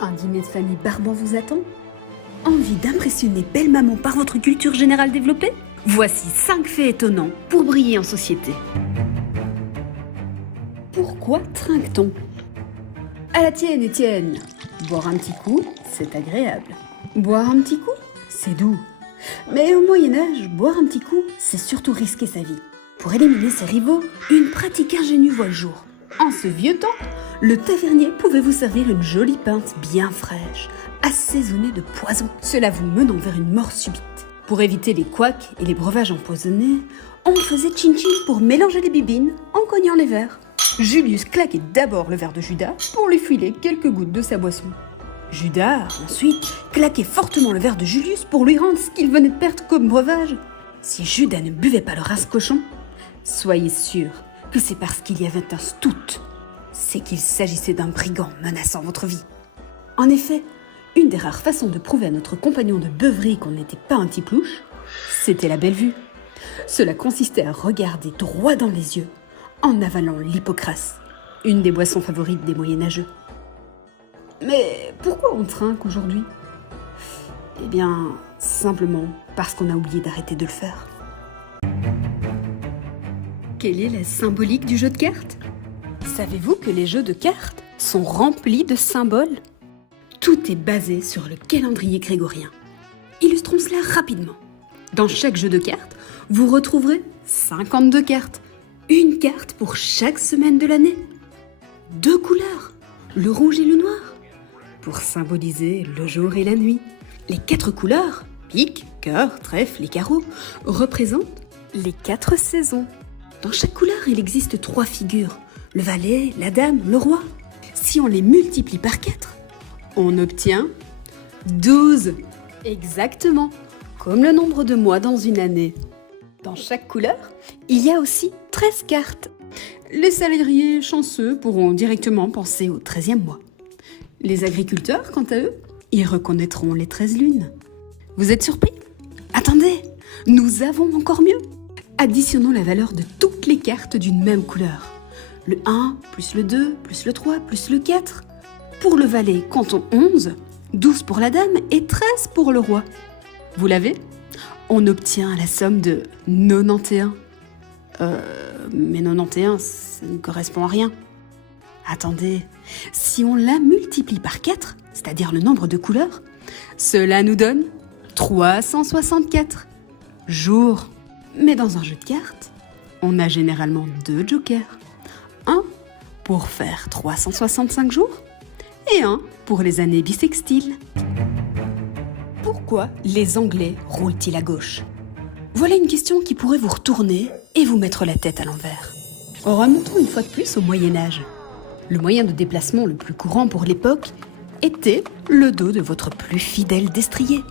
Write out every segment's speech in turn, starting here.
Un dîner de famille barbant vous attend? Envie d'impressionner belle maman par votre culture générale développée? Voici 5 faits étonnants pour briller en société. Pourquoi trinque-t-on? À la tienne, Étienne. Boire un petit coup, c'est agréable. Boire un petit coup, c'est doux. Mais au Moyen-Âge, boire un petit coup, c'est surtout risquer sa vie. Pour éliminer ses rivaux, une pratique ingénue voit le jour. En ce vieux temps, le tavernier pouvait vous servir une jolie pinte bien fraîche, assaisonnée de poison, cela vous menant vers une mort subite. Pour éviter les couacs et les breuvages empoisonnés, on faisait chin-chin pour mélanger les bibines en cognant les verres. Julius claquait d'abord le verre de Judas pour lui filer quelques gouttes de sa boisson. Judas, ensuite, claquait fortement le verre de Julius pour lui rendre ce qu'il venait de perdre comme breuvage. Si Judas ne buvait pas le rince-cochon, soyez sûr que c'est parce qu'il y avait un stout. C'est qu'il s'agissait d'un brigand menaçant votre vie. En effet, une des rares façons de prouver à notre compagnon de beuverie qu'on n'était pas un petit plouche, c'était la belle vue. Cela consistait à regarder droit dans les yeux en avalant l'hypocrase, une des boissons favorites des moyenâgeux. Mais pourquoi on trinque aujourd'hui? Eh bien, simplement parce qu'on a oublié d'arrêter de le faire. Quelle est la symbolique du jeu de cartes? Savez-vous que les jeux de cartes sont remplis de symboles? Tout est basé sur le calendrier grégorien. Illustrons cela rapidement. Dans chaque jeu de cartes, vous retrouverez 52 cartes. Une carte pour chaque semaine de l'année. 2 couleurs, le rouge et le noir, pour symboliser le jour et la nuit. Les 4 couleurs, pique, cœur, trèfle et carreau, représentent les 4 saisons. Dans chaque couleur, il existe 3 figures, le valet, la dame, le roi. Si on les multiplie par 4, on obtient 12. Exactement, comme le nombre de mois dans une année. Dans chaque couleur, il y a aussi 13 cartes. Les salariés chanceux pourront directement penser au 13e mois. Les agriculteurs, quant à eux, y reconnaîtront les 13 lunes. Vous êtes surpris? Attendez, nous avons encore mieux. Additionnons la valeur de toutes les cartes d'une même couleur. Le 1, plus le 2, plus le 3, plus le 4. Pour le valet, comptons 11, 12 pour la dame et 13 pour le roi. Vous l'avez? On obtient la somme de 91. Mais 91, ça ne correspond à rien. Attendez, si on la multiplie par 4, c'est-à-dire le nombre de couleurs, cela nous donne 364 jours. Mais dans un jeu de cartes, on a généralement 2 jokers. Un pour faire 365 jours et un pour les années bissextiles. Pourquoi les Anglais roulent-ils à gauche? Voilà une question qui pourrait vous retourner et vous mettre la tête à l'envers. Remontons une fois de plus au Moyen-Âge. Le moyen de déplacement le plus courant pour l'époque était le dos de votre plus fidèle destrier.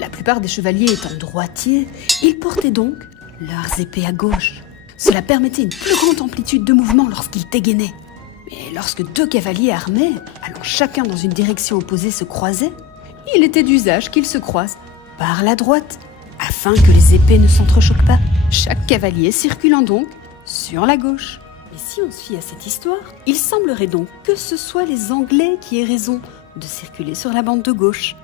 La plupart des chevaliers étant droitiers, ils portaient donc leurs épées à gauche. Cela permettait une plus grande amplitude de mouvement lorsqu'ils dégainaient. Mais lorsque 2 cavaliers armés, allant chacun dans une direction opposée, se croisaient, il était d'usage qu'ils se croisent par la droite, afin que les épées ne s'entrechoquent pas, chaque cavalier circulant donc sur la gauche. Et si on se fie à cette histoire, il semblerait donc que ce soit les Anglais qui aient raison de circuler sur la bande de gauche.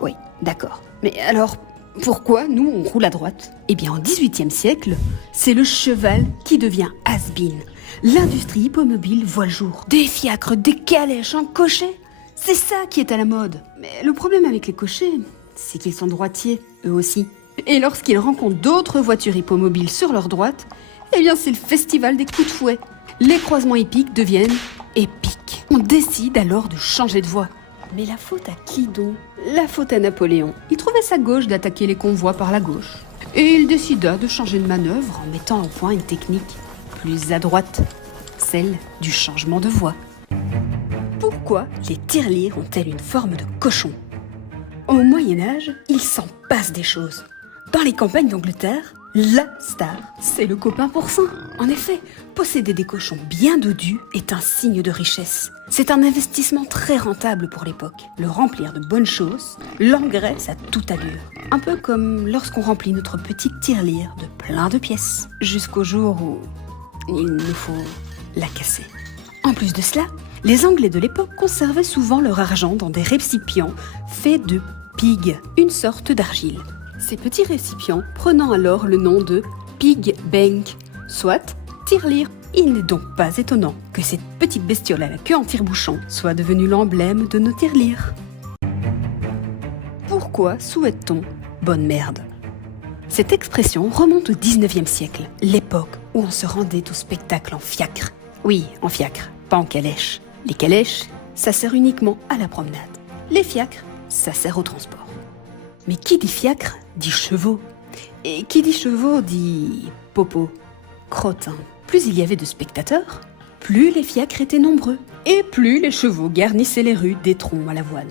Oui, d'accord. Mais alors, pourquoi nous on roule à droite? Eh bien, au XVIIIe siècle, c'est le cheval qui devient has-been. L'industrie hippomobile voit le jour. Des fiacres, des calèches, un cocher. C'est ça qui est à la mode. Mais le problème avec les cochers, c'est qu'ils sont droitiers, eux aussi. Et lorsqu'ils rencontrent d'autres voitures hippomobiles sur leur droite, eh bien c'est le festival des coups de fouet. Les croisements hippiques deviennent épiques. On décide alors de changer de voie. Mais la faute à qui donc? La faute à Napoléon. Il trouvait ça gauche d'attaquer les convois par la gauche. Et il décida de changer de manœuvre en mettant au point une technique plus à droite, celle du changement de voie. Pourquoi les tirelires ont-elles une forme de cochon? Au Moyen-Âge, il s'en passe des choses. Dans les campagnes d'Angleterre, la star, c'est le copain pourcin. En effet, posséder des cochons bien dodus est un signe de richesse. C'est un investissement très rentable pour l'époque. Le remplir de bonnes choses l'engraisse à toute allure. Un peu comme lorsqu'on remplit notre petite tirelire de plein de pièces. Jusqu'au jour où il nous faut la casser. En plus de cela, Les Anglais de l'époque conservaient souvent leur argent dans des récipients faits de pig, une sorte d'argile. Ces petits récipients prenant alors le nom de pig bank, soit tirelire. Il n'est donc pas étonnant que cette petite bestiole à la queue en tire-bouchon soit devenue l'emblème de nos tirelires. Pourquoi souhaite-t-on bonne merde? Cette expression remonte au 19e siècle, l'époque où on se rendait au spectacle en fiacre. Oui, en fiacre, pas en calèche. Les calèches, ça sert uniquement à la promenade. Les fiacres, ça sert au transport. Mais qui dit fiacre, dit chevaux. Et qui dit chevaux, dit popo, crottin. Plus il y avait de spectateurs, plus les fiacres étaient nombreux, et plus les chevaux garnissaient les rues d'étrons à l'avoine.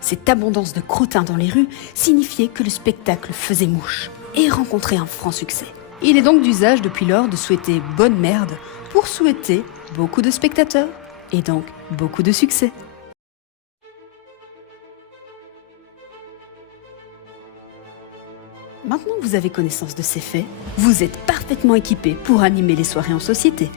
Cette abondance de crottins dans les rues signifiait que le spectacle faisait mouche et rencontrait un franc succès. Il est donc d'usage depuis lors de souhaiter bonne merde pour souhaiter beaucoup de spectateurs et donc beaucoup de succès. Maintenant que vous avez connaissance de ces faits, vous êtes parfaitement équipé pour animer les soirées en société.